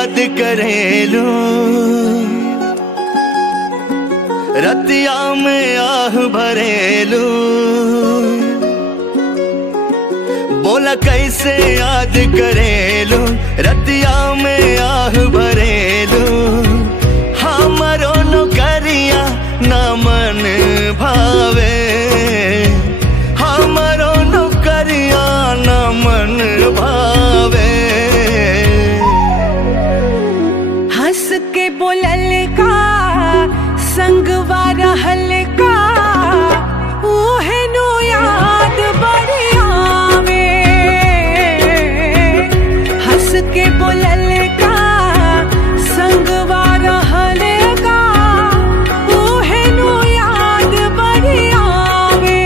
याद करेलू, रतिया में आह भरेलू। बोला कैसे याद करेलू, रतिया में आह भरेलू। हमरो नौकरिया ना मन भावे, हमरो नौकरिया ना मन भावे। हंस के बोलल का संगवा रहल का, ओहे नो याद बड़ी आवे। हंस के बोलल का संगवा रहल का, ओहे नो याद बड़ी आवे।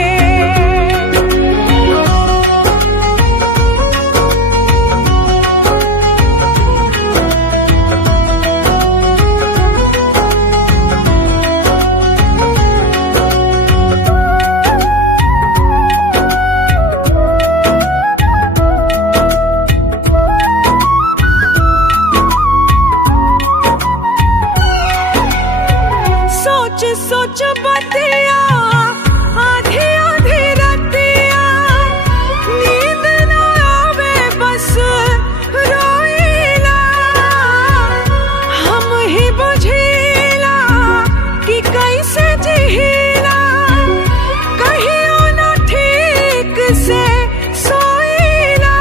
सोच सोच बतिया आधी आधी रतिया, नींद न आवे बस रोईला। हम ही बुझीला कि कैसे जिहीला, कहियो न ठीक से सोईला।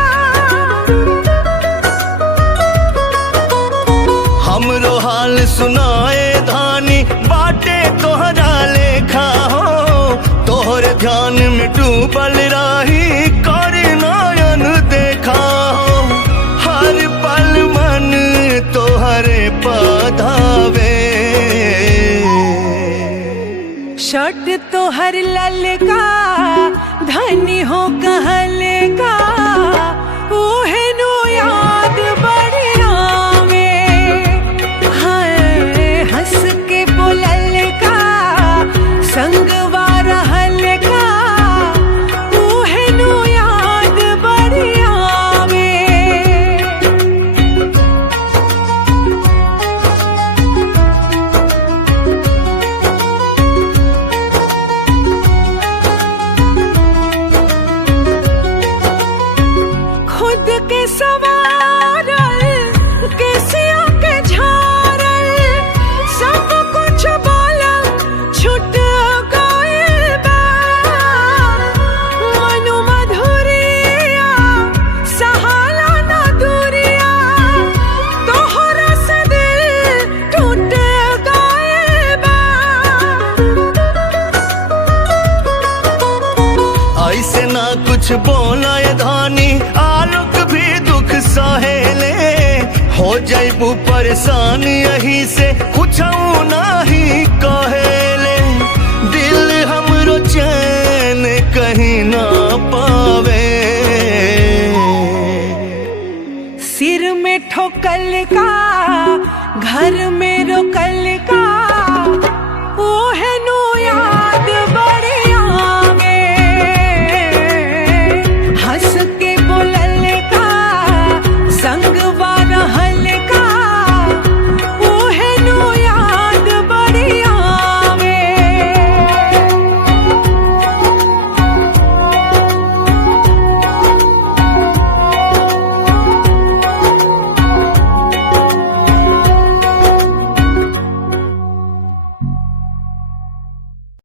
हमरो हाल सुनाए धानी, बाटे तोहरा लेखा हो। तोहर ध्यान में डूबल रही, कर नयन देखा हो। हर पल मन तोहरे पधावे। शर्ट तोहर ललका धनी हो कहल का, ओहे नो याद बड़ी आवे। हाय हंस के बोलल का संगवा रहल का, ओहे नो याद बड़ी आवे। खुद के सवारल केसिया के झारल, सब कुछ बोला छूट गइल बा। मनु मधुरिया सहाला न दूरिया, तोहरा से दिल टूट गइल बा। ऐसे ना कुछ बोला ये धानी, आलोक भी दुख सहेले। हो जाइबू परेशान यही से कुछ नहीं कहेले। दिल हमरो चैन कहीं ना पावे। सिर में ठोकल का